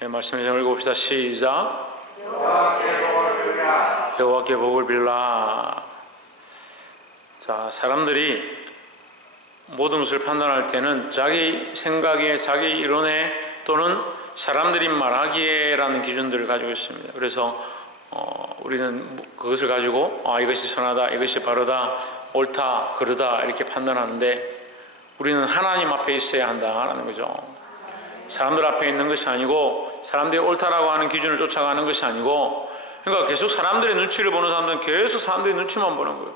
네, 말씀을 좀 읽어봅시다. 시작. 여호와께 여호와께 복을 빌라. 자, 사람들이 모든 것을 판단할 때는 자기 생각에, 자기 이론에 또는 사람들이 말하기에라는 기준들을 가지고 있습니다. 그래서 우리는 그것을 가지고 이것이 선하다, 이것이 바르다, 옳다, 그르다 이렇게 판단하는데, 우리는 하나님 앞에 있어야 한다라는 거죠. 사람들 앞에 있는 것이 아니고, 사람들이 옳다라고 하는 기준을 쫓아가는 것이 아니고, 그러니까 계속 사람들의 눈치를 보는 사람들은 계속 사람들의 눈치만 보는 거예요.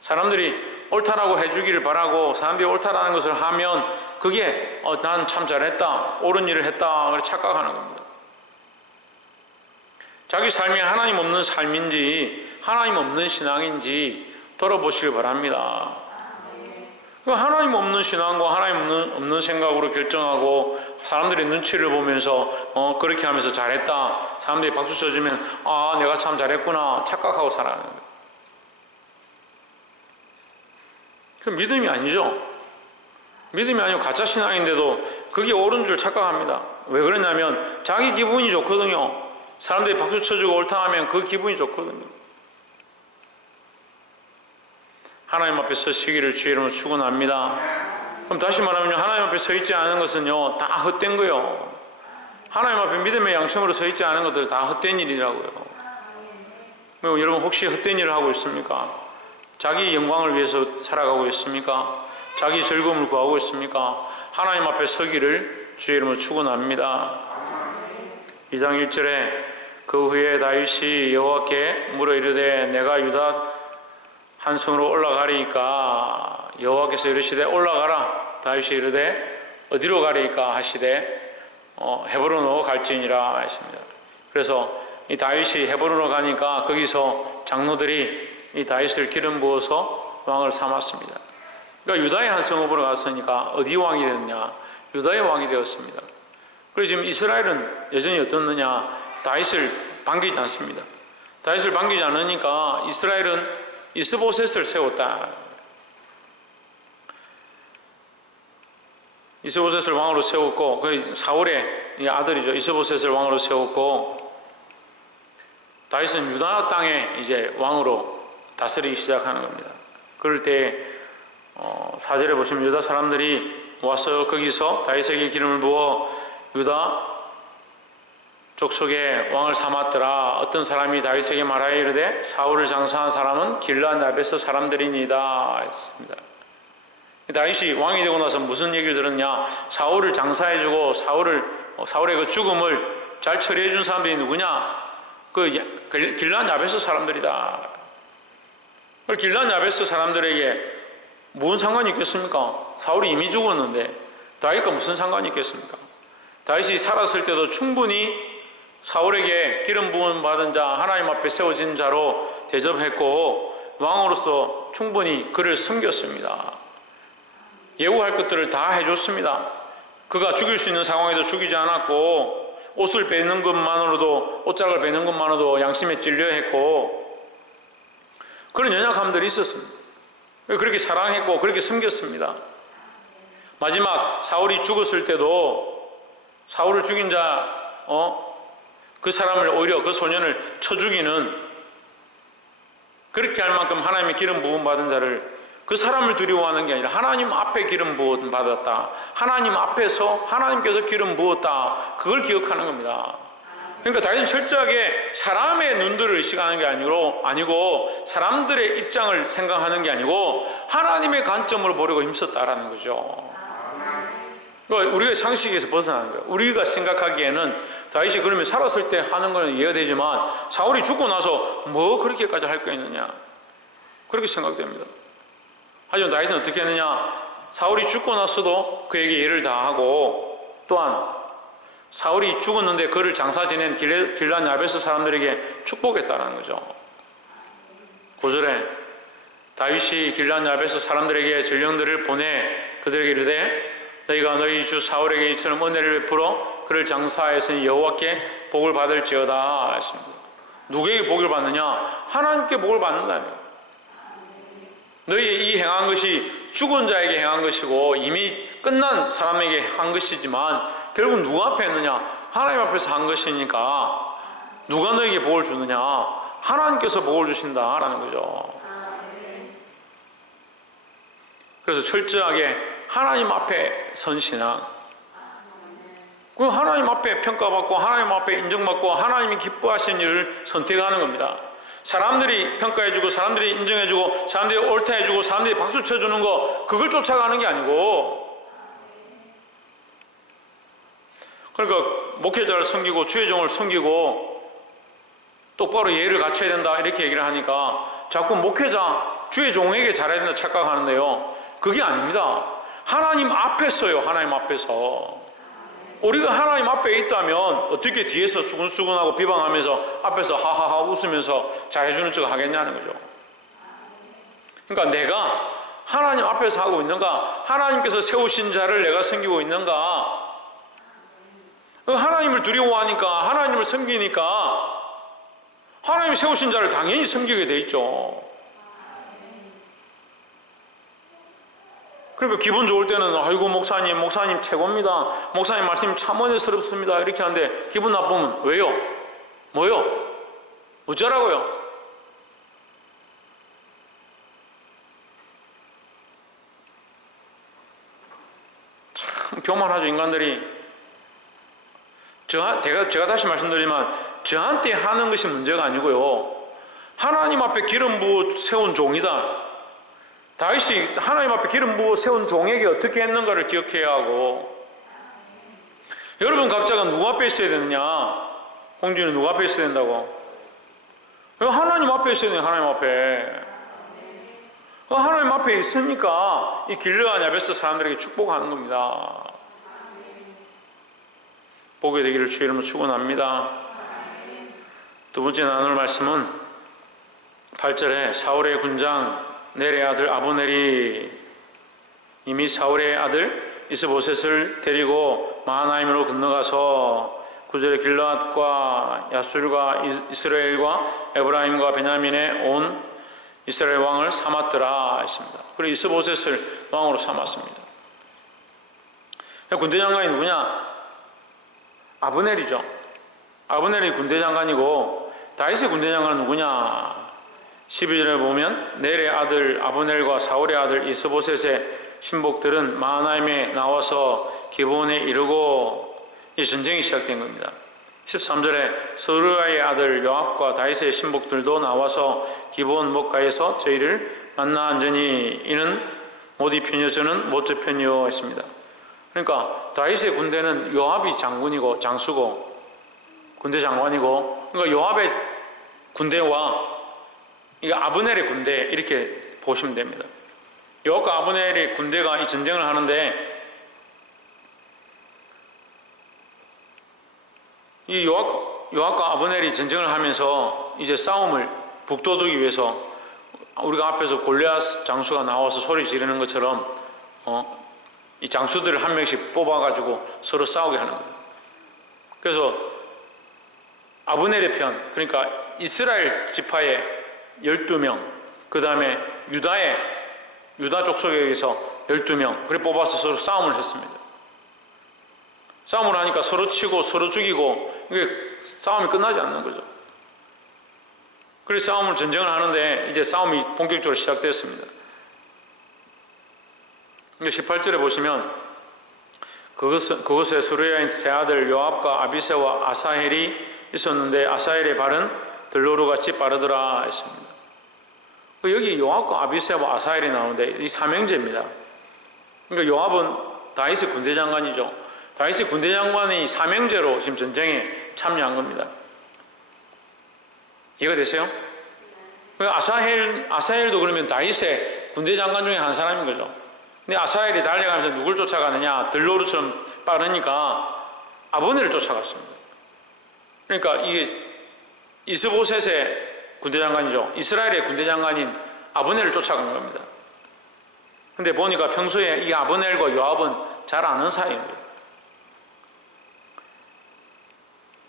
사람들이 옳다라고 해주기를 바라고 사람들이 옳다라는 것을 하면 그게 난 참 잘했다, 옳은 일을 했다 그렇게 착각하는 겁니다. 자기 삶이 하나님 없는 삶인지 하나님 없는 신앙인지 돌아보시길 바랍니다. 하나님 없는 신앙과 하나님 없는 생각으로 결정하고 사람들의 눈치를 보면서 그렇게 하면서 잘했다, 사람들이 박수 쳐주면 내가 참 잘했구나 착각하고 살아가는 거예요. 그 믿음이 아니죠. 믿음이 아니고 가짜 신앙인데도 그게 옳은 줄 착각합니다. 왜 그러냐면 자기 기분이 좋거든요. 사람들이 박수 쳐주고 옳다 하면 그 기분이 좋거든요. 하나님 앞에 서시기를 주의 이름으로 축원합니다. 그럼 다시 말하면 하나님 앞에 서 있지 않은 것은요 다 헛된 거예요. 하나님 앞에 믿음의 양심으로 서 있지 않은 것들 다 헛된 일이라고요. 여러분 혹시 헛된 일을 하고 있습니까? 자기 영광을 위해서 살아가고 있습니까? 자기 즐거움을 구하고 있습니까? 하나님 앞에 서기를 주의 이름으로 축원합니다. 2장 1절에 그 후에 다윗이 여호와께 물어 이르되 내가 유다 한 성으로 올라가리이까. 여호와께서 이르시되 올라가라. 다윗이 이르되 어디로 가리이까 하시되 헤브론으로 갈지니라 했습니다. 그래서 이 다윗이 헤브론으로 가니까 거기서 장로들이 이 다윗을 기름 부어서 왕을 삼았습니다. 그러니까 유다의 한 성읍으로 갔으니까 어디 왕이 됐냐? 유다의 왕이 되었습니다. 그래서 지금 이스라엘은 여전히 어떻느냐? 다윗을 반기지 않습니다. 다윗을 반기지 않으니까 이스라엘은 이스보셋을 세웠다. 이스보셋을 왕으로 세웠고, 그 사울의 아들이죠. 이스보셋을 왕으로 세웠고, 다윗은 유다 땅에 이제 왕으로 다스리기 시작하는 겁니다. 그럴 때 4절에 보시면 유다 사람들이 와서 거기서 다윗에게 기름을 부어 유다 족속에 왕을 삼았더라. 어떤 사람이 다윗에게 말하여 이르되 사울을 장사한 사람은 길르앗 야베스 사람들이니이다 했습니다. 다윗이 왕이 되고 나서 무슨 얘기를 들었냐? 사울을 장사해주고 사울의 그 죽음을 잘 처리해준 사람들이 누구냐? 그 길르앗 야베스 사람들이다. 길르앗 야베스 사람들에게 무슨 상관이 있겠습니까? 사울이 이미 죽었는데 다윗과 무슨 상관이 있겠습니까? 다윗이 살았을 때도 충분히 사울에게 기름 부음 받은 자, 하나님 앞에 세워진 자로 대접했고 왕으로서 충분히 그를 섬겼습니다. 예우할 것들을 다 해줬습니다. 그가 죽일 수 있는 상황에도 죽이지 않았고, 옷을 빼는 것만으로도, 옷장을 빼는 것만으로도 양심에 찔려했고, 그런 연약함들이 있었습니다. 그렇게 사랑했고 그렇게 섬겼습니다. 마지막 사울이 죽었을 때도 사울을 죽인 자, 그 사람을 오히려 그 소년을 쳐 죽이는, 그렇게 할 만큼 하나님의 기름 부음 받은 자를, 그 사람을 두려워하는 게 아니라 하나님 앞에 기름 부음 받았다, 하나님 앞에서 하나님께서 기름 부었다, 그걸 기억하는 겁니다. 그러니까 다윗은 철저하게 사람의 눈들을 의식하는 게 아니고 사람들의 입장을 생각하는 게 아니고 하나님의 관점으로 보려고 힘썼다라는 거죠. 그러니까 우리가 상식에서 벗어나는 거예요. 우리가 생각하기에는 다윗이 그러면 살았을 때 하는 거는 이해가 되지만 사울이 죽고 나서 뭐 그렇게까지 할 거 있느냐, 그렇게 생각됩니다. 하지만 다윗은 어떻게 했느냐? 사울이 죽고 나서도 그에게 예를 다하고, 또한 사울이 죽었는데 그를 장사 지낸 길르앗 야베스 사람들에게 축복했다는 거죠. 9절에 다윗이 길르앗 야베스 사람들에게 전령들을 보내 그들에게 이르되 너희가 너희 주 사울에게 이처럼 은혜를 베풀어 그를 장사하였으니 여호와께 복을 받을지어다 했습니다. 누구에게 복을 받느냐? 하나님께 복을 받는다네요. 너희 이 행한 것이 죽은 자에게 행한 것이고 이미 끝난 사람에게 한 것이지만 결국 누가 앞에 했느냐? 하나님 앞에서 한 것이니까 누가 너에게 복을 주느냐? 하나님께서 복을 주신다라는 거죠. 그래서 철저하게 하나님 앞에 선 신앙. 그 하나님 앞에 평가받고 하나님 앞에 인정받고 하나님이 기뻐하시는 일을 선택하는 겁니다. 사람들이 평가해주고 사람들이 인정해주고 사람들이 옳다 해주고 사람들이 박수 쳐주는 거 그걸 쫓아가는 게 아니고, 그러니까 목회자를 섬기고 주의 종을 섬기고 똑바로 예의를 갖춰야 된다 이렇게 얘기를 하니까 자꾸 목회자 주의 종에게 잘해야 된다 착각하는데요, 그게 아닙니다. 하나님 앞에서요. 하나님 앞에서 우리가 하나님 앞에 있다면 어떻게 뒤에서 수근수근하고 비방하면서 앞에서 하하하 웃으면서 잘해주는 척 하겠냐는 거죠. 그러니까 내가 하나님 앞에서 하고 있는가, 하나님께서 세우신 자를 내가 섬기고 있는가. 하나님을 두려워하니까 하나님을 섬기니까 하나님이 세우신 자를 당연히 섬기게 돼 있죠. 그러니까 기분 좋을 때는 아이고 목사님 최고입니다. 목사님 말씀이 참 은혜스럽습니다. 이렇게 하는데 기분 나쁘면 왜요? 뭐요? 어쩌라고요? 참 교만하죠, 인간들이. 제가 다시 말씀드리지만 저한테 하는 것이 문제가 아니고요, 하나님 앞에 기름 부어 세운 종이다. 다윗이 하나님 앞에 기름 부어 세운 종에게 어떻게 했는가를 기억해야 하고, 여러분 각자가 누구 앞에 있어야 되느냐? 홍준이 누구 앞에 있어야 된다고? 하나님 앞에 있어야 돼요. 하나님 앞에. 하나님 앞에 있으니까 이 길르앗 야베스 사람들에게 축복하는 겁니다. 복이 되기를 주의 이름으로 축원합니다. 두 번째 나눌 말씀은 8절에 사울의 군장 넬의 아들 아브넬이 이미 사울의 아들 이스보셋을 데리고 마하나임으로 건너가서 9절에 길르앗과 야술과 이스라엘과 에브라임과 베냐민의 온 이스라엘 왕을 삼았더라 했습니다. 그리고 이스보셋을 왕으로 삼았습니다. 군대 장관이 누구냐? 아브넬이죠. 아브넬이 군대 장관이고 다윗의 군대 장관은 누구냐? 12절에 보면 넬의 아들 아브넬과 사울의 아들 이스보셋의 신복들은 마하나임에 나와서 기브온에 이르고 이 전쟁이 시작된 겁니다. 13절에 서루야의 아들 요압과 다윗의 신복들도 나와서 기브온 목가에서 저희를 만나 앉으니 이는 못 입히뇨 저는 못 접히뇨 했습니다. 그러니까 다윗의 군대는 요압이 장군이고 장수고 군대 장관이고, 그러니까 요압의 군대와 이거 아브넬의 군대 이렇게 보시면 됩니다. 요압과 아브넬의 군대가 이 전쟁을 하는데 이 요압과 아브넬이 전쟁을 하면서 이제 싸움을 북돋우기 위해서 우리가 앞에서 골리앗 장수가 나와서 소리 지르는 것처럼 이 장수들을 한 명씩 뽑아가지고 서로 싸우게 하는 거예요. 그래서 아브넬의 편, 그러니까 이스라엘 지파의 12명, 그 다음에 유다 족속에 의해서 12명, 그래 뽑아서 서로 싸움을 했습니다. 싸움을 하니까 서로 치고 서로 죽이고 이게 싸움이 끝나지 않는 거죠. 그래서 전쟁을 하는데 이제 싸움이 본격적으로 시작되었습니다. 18절에 보시면 그곳에 수르야인 세 아들 요압과 아비새와 아사헬이 있었는데 아사헬의 발은 들로루같이 빠르더라 했습니다. 여기 요압과 아비새와 아사헬이 나오는데 이 삼형제입니다. 그러니까 요압은 다윗의 군대 장관이죠. 다윗의 군대 장관이 삼형제로 지금 전쟁에 참여한 겁니다. 이해가 되세요? 아사헬도 그러면 다윗의 군대 장관 중에 한 사람인 거죠. 근데 아사헬이 달려가면서 누굴 쫓아가느냐? 들로루처럼 빠르니까 아브넬을 쫓아갔습니다. 그러니까 이게 이스보셋의 군대 장관이죠. 이스라엘의 군대 장관인 아브넬을 쫓아간 겁니다. 근데 보니까 평소에 이 아브넬과 요압은 잘 아는 사이입니다.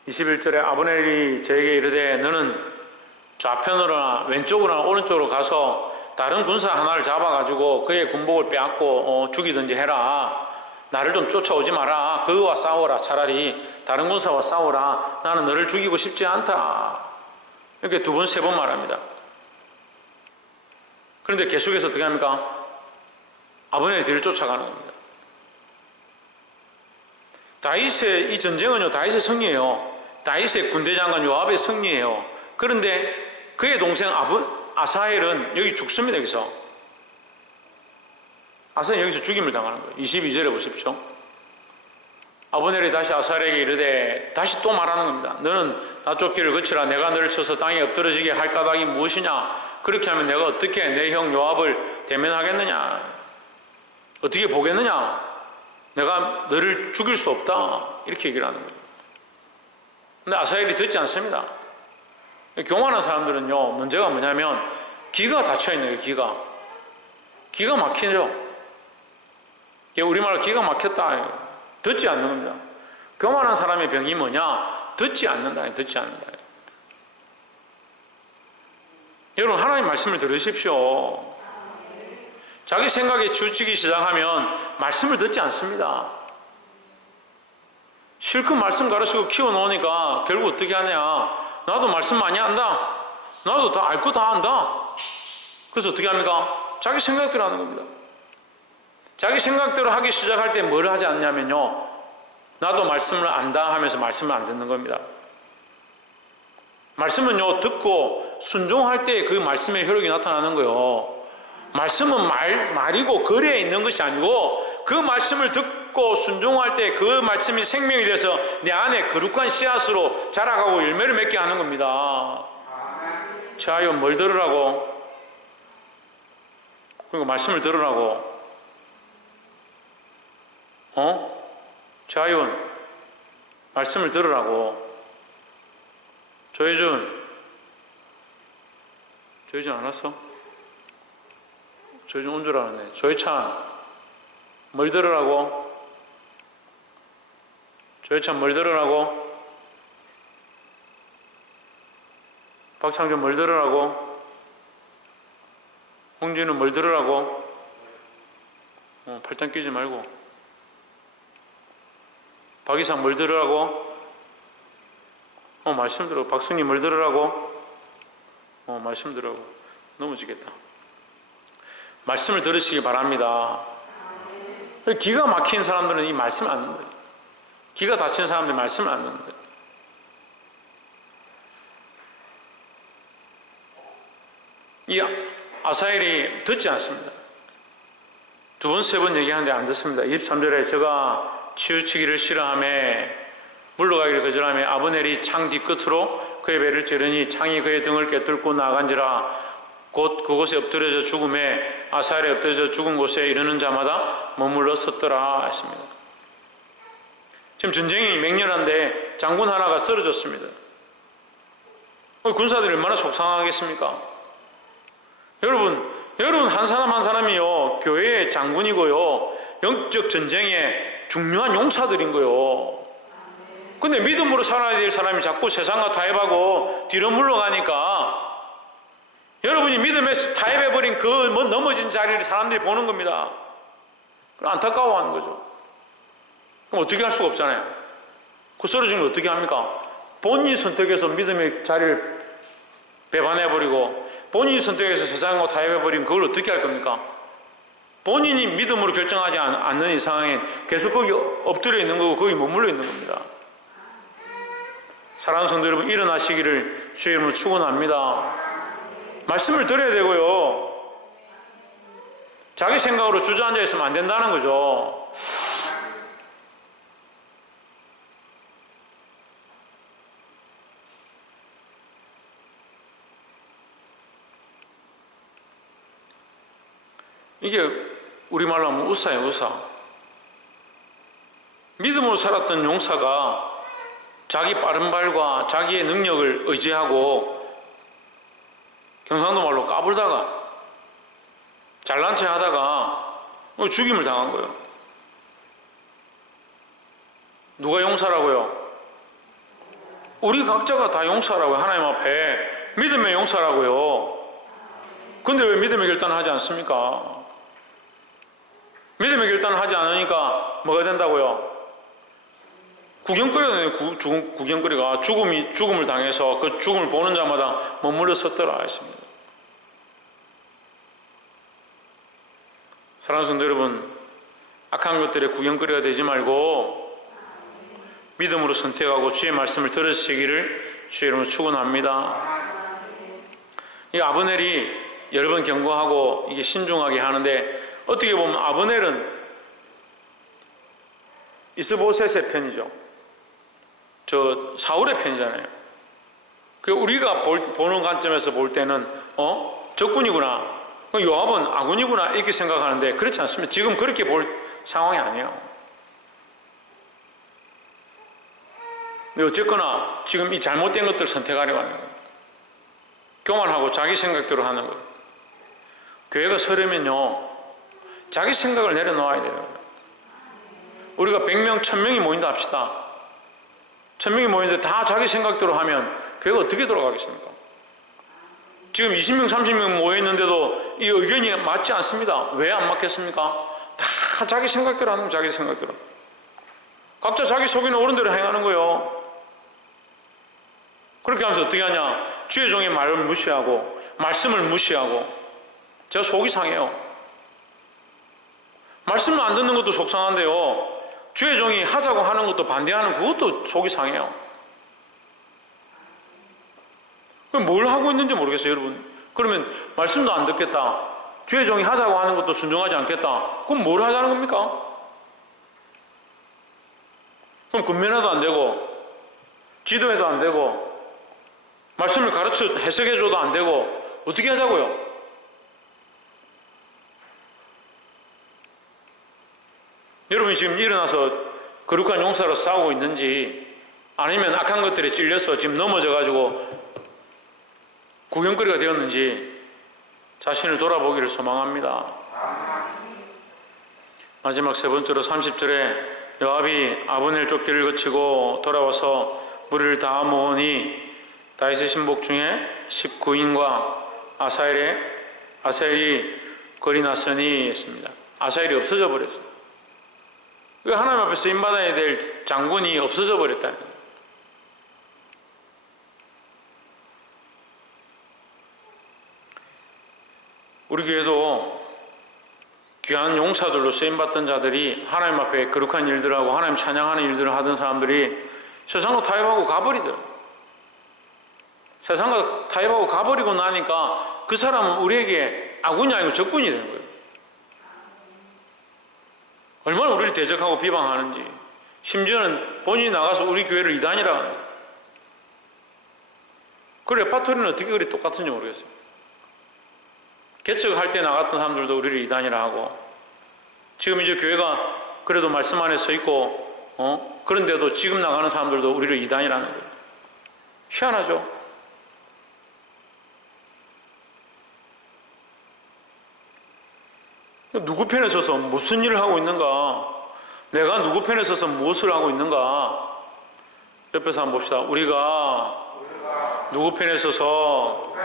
21절에 아브넬이 저에게 이르되 너는 좌편으로나 왼쪽으로나 오른쪽으로 가서 다른 군사 하나를 잡아가지고 그의 군복을 빼앗고 죽이든지 해라. 나를 좀 쫓아오지 마라. 그와 싸워라. 차라리 다른 군사와 싸워라. 나는 너를 죽이고 싶지 않다. 이렇게 2번, 3번 말합니다. 그런데 계속해서 어떻게 합니까? 아브넬의 뒤를 쫓아가는 겁니다. 다윗의 이 전쟁은요, 다윗의 승리예요. 다윗의 군대장관 요압의 승리예요. 그런데 그의 동생 아사헬은 여기 죽습니다. 여기서 아사헬은 여기서 죽임을 당하는 거예요. 22절에 보십시오. 아브넬이 다시 아사헬에게 이르되, 다시 또 말하는 겁니다. 너는 나쪽 길을 거치라. 내가 너를 쳐서 땅에 엎드러지게 할 까닭이 무엇이냐? 그렇게 하면 내가 어떻게 내 형 요압을 대면하겠느냐? 어떻게 보겠느냐? 내가 너를 죽일 수 없다. 이렇게 얘기를 하는 거예요. 근데 아사헬이 듣지 않습니다. 교만한 사람들은요, 문제가 뭐냐면 기가 닫혀있는 거예요. 기가 막히죠. 우리말로 기가 막혔다. 듣지 않는 겁니다. 교만한 사람의 병이 뭐냐? 듣지 않는다. 여러분, 하나님 말씀을 들으십시오. 자기 생각에 치우치기 시작하면 말씀을 듣지 않습니다. 실컷 말씀 가르치고 키워놓으니까 결국 어떻게 하냐? 나도 말씀 많이 안다. 나도 다 알고 다 안다. 그래서 어떻게 합니까? 자기 생각대로 하는 겁니다. 자기 생각대로 하기 시작할 때 뭘 하지 않냐면요, 나도 말씀을 안다 하면서 말씀을 안 듣는 겁니다. 말씀은요, 듣고 순종할 때 그 말씀의 효력이 나타나는 거예요. 말씀은 말이고 거리에 있는 것이 아니고 그 말씀을 듣고 순종할 때 그 말씀이 생명이 돼서 내 안에 거룩한 씨앗으로 자라가고 열매를 맺게 하는 겁니다. 자요, 뭘 들으라고? 그리고 말씀을 들으라고. 자윤, 말씀을 들으라고. 조혜준 안 왔어? 조혜준 온 줄 알았네. 조혜찬, 뭘 들으라고? 조혜찬, 뭘 들으라고? 박창준, 뭘 들으라고? 홍진은 뭘 들으라고? 팔짱 끼지 말고. 박이상, 뭘 들으라고? 말씀 들어. 박승희, 뭘 들으라고? 말씀 들으라고. 넘어지겠다. 말씀을 들으시기 바랍니다. 기가 막힌 사람들은 이 말씀을 안 듣는다. 기가 닫힌 사람들은 말씀을 안 듣는다. 이 아사헬이 듣지 않습니다. 2번, 3번 얘기하는데 안 듣습니다. 23절에 제가 치우치기를 싫어하며 물러가기를 거절하며 아브넬이 창 뒤끝으로 그의 배를 찌르니 창이 그의 등을 꿰뚫고 나간지라. 곧 그곳에 엎드려져 죽음에 아사헬에 엎드려져 죽은 곳에 이르는 자마다 머물러 섰더라 했습니다. 지금 전쟁이 맹렬한데 장군 하나가 쓰러졌습니다. 군사들이 얼마나 속상하겠습니까? 여러분 한 사람 한 사람이요, 교회의 장군이고요, 영적 전쟁의 중요한 용사들인 거요. 근데 믿음으로 살아야 될 사람이 자꾸 세상과 타협하고 뒤로 물러가니까 여러분이 믿음에 타협해버린 그 넘어진 자리를 사람들이 보는 겁니다. 안타까워하는 거죠. 그럼 어떻게 할 수가 없잖아요. 그 쓰러진 걸 어떻게 합니까? 본인이 선택해서 믿음의 자리를 배반해버리고 본인이 선택해서 세상과 타협해버리면 그걸 어떻게 할 겁니까? 본인이 믿음으로 결정하지 않는 이상에 계속 거기 엎드려 있는 거고 거기 머물러 있는 겁니다. 사랑하는 성도 여러분, 일어나시기를 주의 이름으로 축원합니다. 말씀을 들어야 되고요, 자기 생각으로 주저앉아 있으면 안 된다는 거죠. 이게 우리말로 하면 우사예요, 우사. 믿음으로 살았던 용사가 자기 빠른 발과 자기의 능력을 의지하고 경상도 말로 까불다가 잘난 체 하다가 죽임을 당한 거예요. 누가 용사라고요? 우리 각자가 다 용사라고요. 하나님 앞에 믿음의 용사라고요. 근데 왜 믿음의 결단을 하지 않습니까? 믿음의 결단을 하지 않으니까 뭐가 된다고요? 구경거리가 구경거리가 죽음을 당해서 그 죽음을 보는 자마다 머물러 섰더라 했습니다. 사랑하는 성도 여러분, 악한 것들의 구경거리가 되지 말고 믿음으로 선택하고 주의 말씀을 들으시기를 주의 이름으로 축원합니다. 이 아브넬이 여러 번 경고하고 이게 신중하게 하는데, 어떻게 보면 아브넬은 이스보셋의 편이죠. 저 사울의 편이잖아요. 그 우리가 보는 관점에서 볼 때는 적군이구나, 요압은 아군이구나 이렇게 생각하는데 그렇지 않습니다. 지금 그렇게 볼 상황이 아니에요. 근데 어쨌거나 지금 이 잘못된 것들을 선택하려고 하는 거예요. 교만하고 자기 생각대로 하는 거예요. 교회가 서려면요, 자기 생각을 내려놓아야 돼요. 우리가 100명, 1000명이 모인다 합시다. 1000명이 모이는데 다 자기 생각대로 하면 교회가 어떻게 돌아가겠습니까? 지금 20명, 30명 모여있는데도 이 의견이 맞지 않습니다. 왜 안 맞겠습니까? 다 자기 생각대로 하는 거예요. 자기 생각대로. 각자 자기 속에 옳은 대로 행하는 거예요. 그렇게 하면서 어떻게 하냐? 주의 종의 말을 무시하고 말씀을 무시하고, 제가 속이 상해요. 말씀을 안 듣는 것도 속상한데요, 주의 종이 하자고 하는 것도 반대하는 그것도 속이 상해요. 그럼 뭘 하고 있는지 모르겠어요, 여러분. 그러면 말씀도 안 듣겠다, 주의 종이 하자고 하는 것도 순종하지 않겠다, 그럼 뭘 하자는 겁니까? 그럼 군면회도 안 되고 지도회도 안 되고 말씀을 가르쳐 해석해줘도 안 되고 어떻게 하자고요? 여러분이 지금 일어나서 거룩한 용사로 싸우고 있는지, 아니면 악한 것들에 찔려서 지금 넘어져가지고 구경거리가 되었는지 자신을 돌아보기를 소망합니다. 마지막 세 번째로 30절에 요압이 아브넬 쫓기를 거치고 돌아와서 무리를 다 모으니 다윗의 신복 중에 19인과 아사엘이 거리 났으니 했습니다. 아사엘이 없어져 버렸어요. 하나님 앞에 쓰임받아야 될 장군이 없어져 버렸다는 거예요. 우리 교회도 귀한 용사들로 쓰임받던 자들이 하나님 앞에 거룩한 일들을 하고 하나님 찬양하는 일들을 하던 사람들이 세상과 타협하고 가버리더라고요. 세상과 타협하고 가버리고 나니까 그 사람은 우리에게 아군이 아니고 적군이 되는 거예요. 얼마나 우리를 대적하고 비방하는지, 심지어는 본인이 나가서 우리 교회를 이단이라고 하는 거예요. 그 레파토리는 어떻게 그리 똑같은지 모르겠어요. 개척할 때 나갔던 사람들도 우리를 이단이라 하고, 지금 이제 교회가 그래도 말씀 안에 서 있고 그런데도 지금 나가는 사람들도 우리를 이단이라는 거예요. 희한하죠? 누구 편에 서서 무슨 일을 하고 있는가? 내가 누구 편에 서서 무엇을 하고 있는가? 옆에서 한번 봅시다. 우리가 누구 편에 서서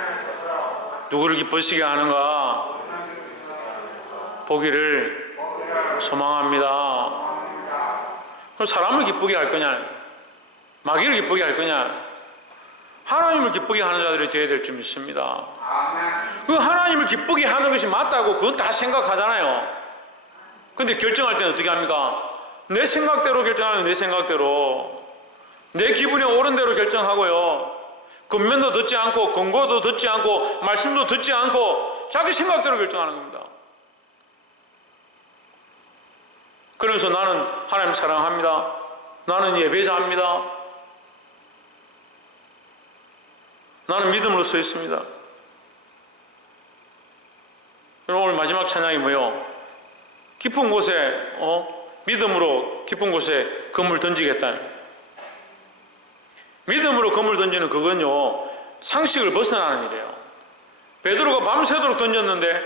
누구를 기쁘시게 하는가 보기를 소망합니다. 그럼 사람을 기쁘게 할 거냐? 마귀를 기쁘게 할 거냐? 하나님을 기쁘게 하는 자들이 되어야 될 줄 믿습니다. 그 하나님을 기쁘게 하는 것이 맞다고 그건 다 생각하잖아요. 근데 결정할 때는 어떻게 합니까? 내 생각대로 결정하면 내 생각대로, 내 기분이 옳은 대로 결정하고요, 근면도 듣지 않고 근거도 듣지 않고 말씀도 듣지 않고 자기 생각대로 결정하는 겁니다. 그러면서 나는 하나님 사랑합니다, 나는 예배자입니다, 나는 믿음으로 서 있습니다. 오늘 마지막 찬양이 뭐요? 깊은 곳에 믿음으로 깊은 곳에 검을 던지겠다. 믿음으로 검을 던지는 그건요, 상식을 벗어나는 일이에요. 베드로가 밤새도록 던졌는데,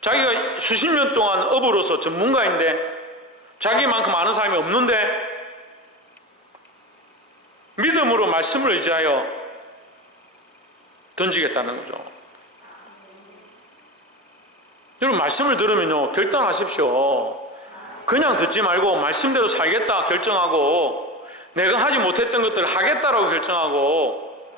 자기가 수십 년 동안 업으로서 전문가인데 자기만큼 아는 사람이 없는데 믿음으로 말씀을 의지하여 던지겠다는 거죠. 여러분, 말씀을 들으면요, 결단하십시오. 그냥 듣지 말고 말씀대로 살겠다 결정하고, 내가 하지 못했던 것들을 하겠다라고 결정하고,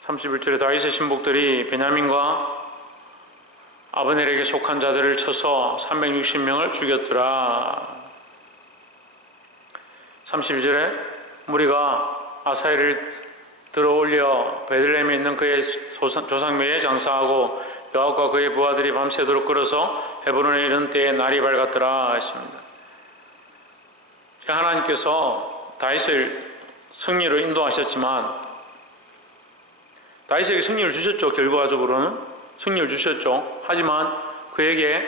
31절에 다윗의 신복들이 베냐민과 아브넬에게 속한 자들을 쳐서 360명을 죽였더라. 32절에 무리가 아사엘을 들어올려 베들레헴에 있는 그의 조상묘에 장사하고 요압과 그의 부하들이 밤새도록 끌어서 헤브론에 이른 때에 날이 밝았더라 했습니다. 하나님께서 다윗을 승리로 인도하셨지만 다윗에게 승리를 주셨죠. 결과적으로는 승리를 주셨죠. 하지만 그에게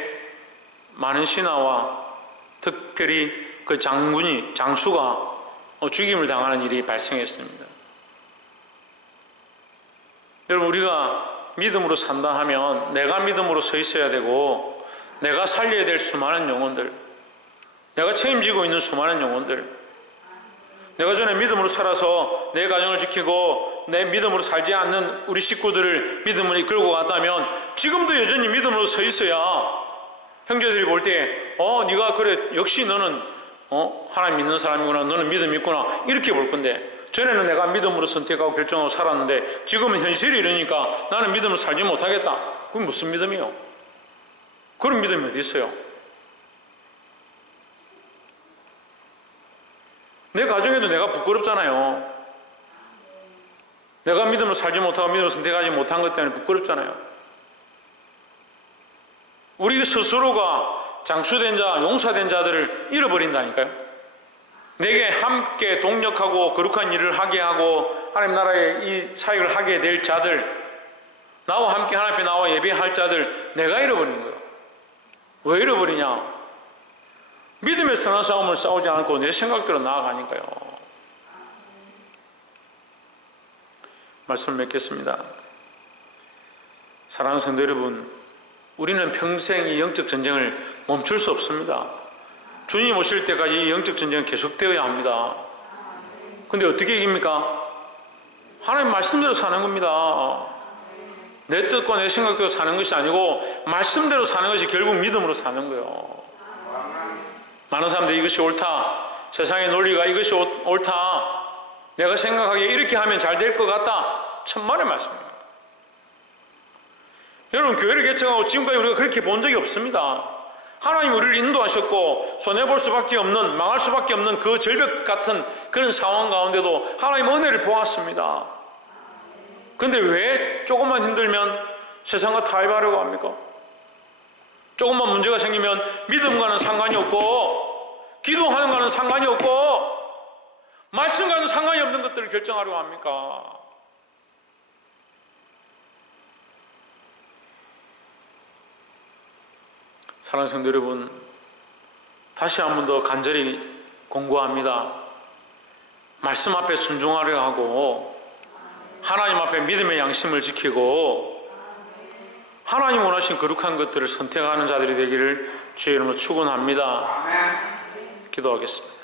많은 신하와 특별히 그 장수가 죽임을 당하는 일이 발생했습니다. 여러분, 우리가 믿음으로 산다 하면 내가 믿음으로 서 있어야 되고, 내가 살려야 될 수많은 영혼들, 내가 책임지고 있는 수많은 영혼들, 내가 전에 믿음으로 살아서 내 가정을 지키고 내 믿음으로 살지 않는 우리 식구들을 믿음으로 이끌고 갔다면 지금도 여전히 믿음으로 서 있어야 형제들이 볼 때 네가 그래, 역시 너는 하나님 믿는 사람이구나, 너는 믿음 있구나, 이렇게 볼 건데, 전에는 내가 믿음으로 선택하고 결정하고 살았는데 지금은 현실이 이러니까 나는 믿음으로 살지 못하겠다. 그게 무슨 믿음이요? 그런 믿음이 어디 있어요? 내 가정에도 내가 부끄럽잖아요. 내가 믿음으로 살지 못하고 믿음으로 선택하지 못한 것 때문에 부끄럽잖아요. 우리 스스로가 장수된 자, 용사된 자들을 잃어버린다니까요. 내게 함께 동력하고 거룩한 일을 하게 하고 하나님 나라의 이 사역을 하게 될 자들, 나와 함께 하나님 앞에 나와 예배할 자들, 내가 잃어버린 거예요. 왜 잃어버리냐? 믿음의 선한 싸움을 싸우지 않고 내 생각대로 나아가니까요. 말씀을 맺겠습니다. 사랑하는 성도 여러분, 우리는 평생 이 영적 전쟁을 멈출 수 없습니다. 주님 오실 때까지 이 영적 전쟁은 계속되어야 합니다. 근데 어떻게 이깁니까? 하나님 말씀대로 사는 겁니다. 내 뜻과 내 생각대로 사는 것이 아니고 말씀대로 사는 것이 결국 믿음으로 사는 거예요. 많은 사람들이 이것이 옳다, 세상의 논리가 이것이 옳다, 내가 생각하기에 이렇게 하면 잘 될 것 같다, 천만의 말씀입니다. 여러분, 교회를 개척하고 지금까지 우리가 그렇게 본 적이 없습니다. 하나님 우리를 인도하셨고 손해볼 수밖에 없는, 망할 수밖에 없는 그 절벽 같은 그런 상황 가운데도 하나님 은혜를 보았습니다. 그런데 왜 조금만 힘들면 세상과 타협하려고 합니까? 조금만 문제가 생기면 믿음과는 상관이 없고 기도하는 거는 상관이 없고 말씀과는 상관이 없는 것들을 결정하려고 합니까? 사랑하는 성도 여러분, 다시 한 번 더 간절히 공고합니다. 말씀 앞에 순종하려 하고 하나님 앞에 믿음의 양심을 지키고 하나님 원하신 거룩한 것들을 선택하는 자들이 되기를 주의 이름으로 축원합니다. 기도하겠습니다.